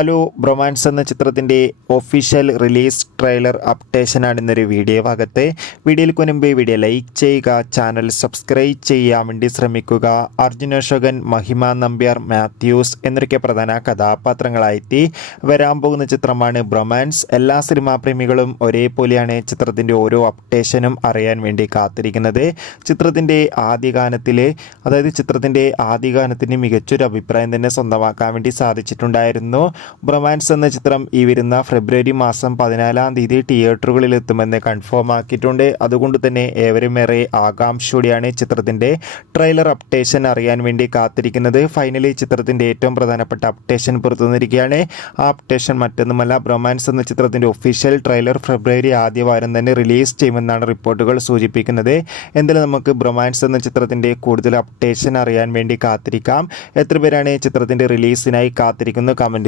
Hello bromance എന്ന ചിത്രത്തിൻ്റെ official release trailer അപ്ഡേഷനാണ് ഇന്നൊരു വീഡിയോ ഭാഗത്ത്. വീഡിയോയിൽ മുൻപ് വീഡിയോ ലൈക്ക് ചെയ്യുക, ചാനൽ സബ്സ്ക്രൈബ് ചെയ്യാൻ വേണ്ടി ശ്രമിക്കുക. അർജുൻ അശോകൻ, മഹിമ നമ്പ്യാർ, മാത്യൂസ് എന്നൊക്കെ പ്രധാന കഥാപാത്രങ്ങളായിട്ട് വരാൻ പോകുന്ന ചിത്രമാണ് ബ്രൊമാൻസ്. എല്ലാ സിനിമാ പ്രേമികളും ഒരേപോലെയാണ് ചിത്രത്തിൻ്റെ ഓരോ അപ്ഡേഷനും അറിയാൻ വേണ്ടി കാത്തിരിക്കുന്നത്. ചിത്രത്തിൻ്റെ ആദ്യഗാനത്തിന് മികച്ചൊരു അഭിപ്രായം തന്നെ സ്വന്തമാക്കാൻ വേണ്ടി സാധിച്ചിട്ടുണ്ടായിരുന്നു. ബ്രൊമാൻസ് എന്ന ചിത്രം ഈ വരുന്ന ഫെബ്രുവരി മാസം 14-ാം തീയതി തിയേറ്ററുകളിൽ എത്തുമെന്ന് കൺഫേം ആക്കിയിട്ടുണ്ട്. അതുകൊണ്ട് തന്നെ ഏവരുമേറെ ആകാംക്ഷയോടെയാണ് ചിത്രത്തിൻ്റെ ട്രെയിലർ അപ്ഡേഷൻ അറിയാൻ വേണ്ടി കാത്തിരിക്കുന്നത്. ഫൈനലി ചിത്രത്തിൻ്റെ ഏറ്റവും പ്രധാനപ്പെട്ട അപ്ഡേഷൻ പുറത്തുവന്നിരിക്കുകയാണ്. ആ അപ്ഡേഷൻ മറ്റൊന്നുമല്ല, ബ്രൊമാൻസ് എന്ന ചിത്രത്തിൻ്റെ ഒഫീഷ്യൽ ട്രെയിലർ ഫെബ്രുവരി ആദ്യ വാരം തന്നെ റിലീസ് ചെയ്യുമെന്നാണ് റിപ്പോർട്ടുകൾ സൂചിപ്പിക്കുന്നത്. എന്തായാലും നമുക്ക് ബ്രൊമാൻസ് എന്ന ചിത്രത്തിൻ്റെ കൂടുതൽ അപ്ഡേഷൻ അറിയാൻ വേണ്ടി കാത്തിരിക്കാം. എത്ര പേരാണ് ചിത്രത്തിൻ്റെ റിലീസിനായി കാത്തിരിക്കുന്നത്? കമൻറ്റ്